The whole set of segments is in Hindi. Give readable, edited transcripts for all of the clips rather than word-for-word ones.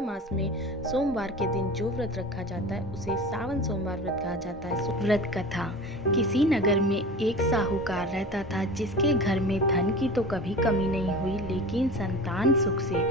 श्रावण मास में सोमवार के दिन जो व्रत रखा जाता है उसे सावन सोमवार व्रत कहा जाता है। व्रत कथा। किसी नगर में एक साहूकार रहता था जिसके घर में धन की तो कभी कमी नहीं हुई, लेकिन संतान सुख से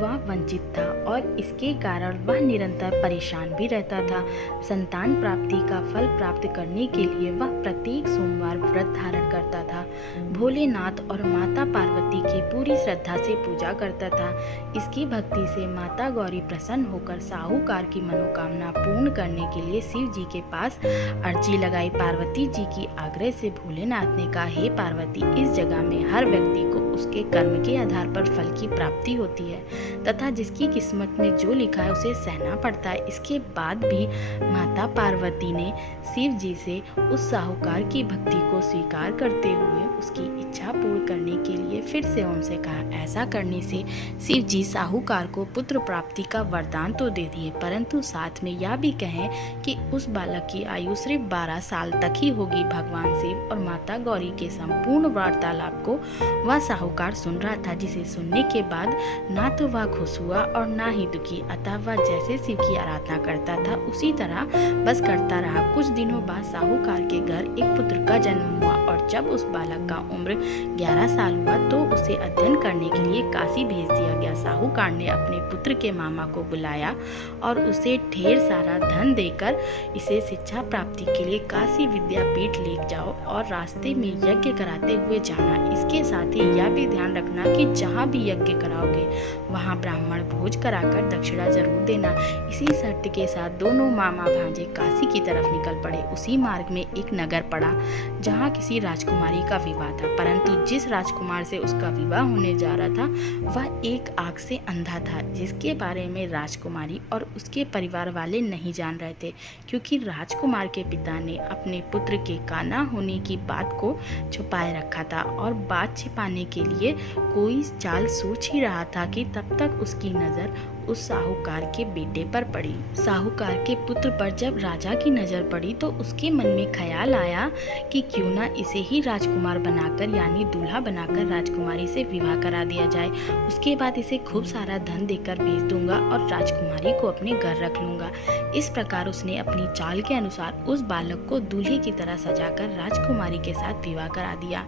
वह वंचित था और इसके कारण वह निरंतर परेशान भी रहता था। संतान प्राप्ति का फल प्राप्त करने के लिए वह प्रत्येक सोमवार व्रत धारण करता था। भोलेनाथ और माता पार्वती की पूरी श्रद्धा से पूजा करता था। इसकी भक्ति से माता गौरी प्रसन्न होकर साहूकार की मनोकामना पूर्ण करने के लिए शिव जी के पास अर्जी लगाई। पार्वती जी की आग्रह से भोलेनाथ ने कहा, हे पार्वती, इस जगह में हर व्यक्ति को उसके कर्म के आधार पर फल की प्राप्ति होती है तथा जिसकी किस्मत में जो लिखा है उसे सहना पड़ता है। इसके बाद भी माता पार्वती ने शिव जी से उस साहूकार की भक्ति को स्वीकार करते हुए उसकी इच्छा पूर्ण करने के लिए फिर से उनसे कहा। ऐसा करने से शिव जी साहूकार को पुत्र प्राप्ति का वरदान तो दे दिए, परंतु साथ में यह भी कहें कि उस बालक की आयु सिर्फ 12 साल तक ही होगी। भगवान शिव और माता गौरी के संपूर्ण वार्तालाप को वह साहूकार सुन रहा था, जिसे सुनने के बाद ना तो वह खुश हुआ और ना ही दुखी। अतः वह जैसे शिव की आराधना करता था उसी तरह बस करता रहा। कुछ दिनों बाद साहूकार के घर एक पुत्र का जन्म हुआ और जब उस बालक का उम्र 11 साल हुआ तो उसे अध्ययन करने के लिए काशी भेज दिया गया। साहूकार ने अपने पुत्र के मामा को बुलाया और उसे ढेर सारा धन देकर इसे शिक्षा प्राप्ति के लिए काशी विद्यापीठ ले जाओ और रास्ते में यज्ञ कराते हुए जाना। इसके साथ ही यह भी ध्यान रखना कि जहाँ भी यज्ञ कराओगे वहाँ ब्राह्मण भोज कराकर दक्षिणा जरूर देना। इसी शर्त के साथ दोनों मामा भांजे काशी की तरफ निकल पड़े। उसी मार्ग में एक नगर पड़ा जहाँ किसी राजकुमारी का विवाह था, परंतु जिस राजकुमार से उसका विवाह होने जा रहा था वह एक आंख से अंधा था, जिसके बारे में राजकुमारी और उसके परिवार वाले नहीं जान रहे थे, क्योंकि राजकुमार के पिता ने अपने पुत्र के काना होने की बात को छुपाए रखा था और बात छिपाने के लिए कोई चाल सोच ही रहा था कि तब तक उसकी नज़र उस साहूकार के बेटे पर पड़ी। साहूकार के पुत्र पर जब राजा की नज़र पड़ी तो उसके मन में ख्याल आया कि क्यों ना इसे ही राजकुमार बनाकर यानी दूल्हा बनाकर राजकुमारी से विवाह करा दिया जाए। उसके बाद इसे खूब सारा धन देकर भेज दूंगा और राजकुमारी को अपने घर रख लूंगा। इस प्रकार उसने अपनी चाल के अनुसार उस बालक को दूल्हे की तरह सजाकर राजकुमारी के साथ विवाह करा दिया।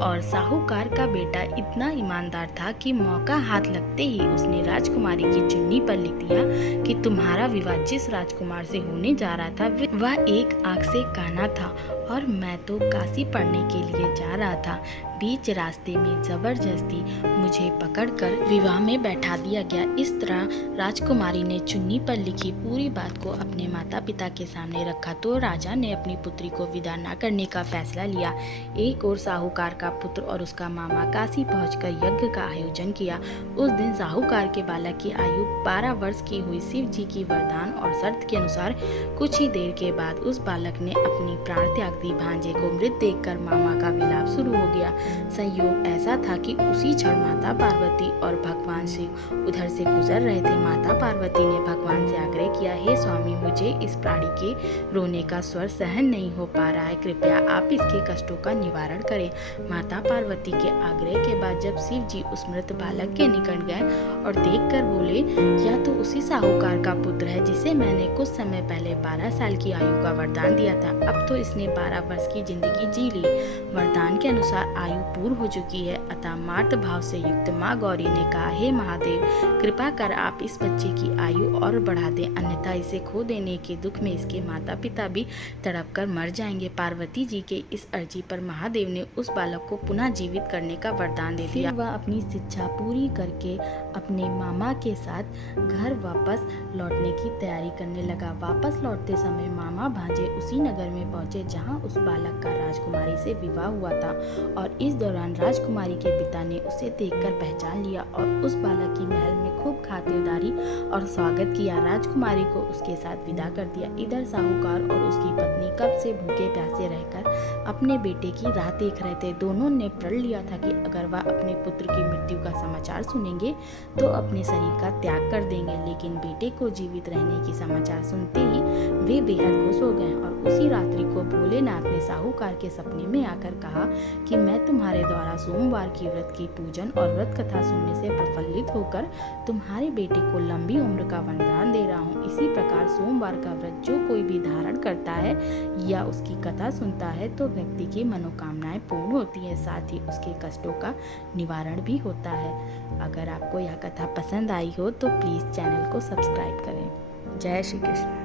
और साहूकार का बेटा इतना ईमानदार था कि मौका हाथ लगते ही उसने राजकुमारी की चुन्नी पर लिख दिया कि तुम्हारा विवाह जिस राजकुमार से होने जा रहा था वह एक आंख से काना था और मैं तो काशी पढ़ने के लिए जा रहा था। बीच रास्ते में जबरदस्ती मुझे पकड़कर विवाह में बैठा दिया गया। इस तरह राजकुमारी ने चुन्नी पर लिखी पूरी बात को अपने माता पिता के सामने रखा तो राजा ने अपनी पुत्री को विदा न करने का फैसला लिया। एक और साहूकार का पुत्र और उसका मामा काशी पहुंचकर यज्ञ का आयोजन किया। उस दिन साहूकार के बालक की आयु 12 वर्ष की हुई। शिव जी की वरदान और शर्त के अनुसार कुछ ही देर के बाद उस बालक ने अपनी प्राण त्याग दी। भांजे को मृत देखकर मामा का विलाप शुरू हो गया। संयोग ऐसा था कि उसी क्षण माता पार्वती और भगवान शिव उधर से गुजर रहे थे। माता पार्वती ने भगवान से आग्रह किया, हे स्वामी, मुझे इस प्राणी के रोने का स्वर सहन नहीं हो पा रहा है, कृपया आप इसके कष्टों का निवारण करें। माता पार्वती के आग्रह के बाद जब शिव जी उस मृत बालक के निकट गए और देखकर बोले, यह तो उसी साहूकार का पुत्र है जिसे मैंने कुछ समय पहले 12 साल की आयु का वरदान दिया था। अब तो इसने 12 वर्ष की जिंदगी जी ली। वरदान के अनुसार आयु पूर्ण हो चुकी है। अतः मार्त भाव से युक्त माँ गौरी ने कहा, हे महादेव, कृपा कर आप इस बच्चे की आयु और बढ़ा दें, अन्यथा इसे खो देने के दुख में इसके माता पिता भी तड़प कर मर जाएंगे। पार्वती जी के इस अर्जी पर महादेव ने उस बालक को पुनः जीवित करने का वरदान दे दिया। वह अपनी शिक्षा पूरी करके अपने मामा के साथ घर वापस लौटने की तैयारी करने लगा। वापस लौटते समय मामा भांजे उसी नगर में पहुंचे जहां उस बालक का राजकुमारी से विवाह हुआ था और इस दौरान राजकुमारी के पिता ने उसे देखकर पहचान लिया और उस बालक की महल में खूब खातिरदारी और स्वागत किया। राजकुमारी को उसके साथ विदा कर दिया। इधर साहूकार और उसकी पत्नी कब से भूखे प्यासे रहकर अपने बेटे की राह देख रहे थे। दोनों ने प्रण लिया था कि अगर वह अपने पुत्र की मृत्यु का समाचार सुनेंगे तो अपने शरीर का त्याग कर देंगे, लेकिन बेटे को जीवित रहने की समाचार सुनते ही वे बेहद खुश हो गए और उसी रात्रि को भोलेनाथ ने साहूकार के सपने में आकर कहा कि मैं तुम्हारे द्वारा सोमवार की व्रत की पूजन और व्रत कथा सुनने से प्रफुल्लित होकर तुम्हारे बेटे को लंबी उम्र का वरदान दे रहा हूँ। इसी प्रकार सोमवार का व्रत जो कोई भी धारण करता है या उसकी कथा सुनता है तो व्यक्ति की मनोकामनाएं पूर्ण होती है, साथ ही उसके कष्टों का निवारण भी होता है। अगर आपको यह कथा पसंद आई हो तो प्लीज़ चैनल को सब्सक्राइब करें। जय श्री कृष्ण।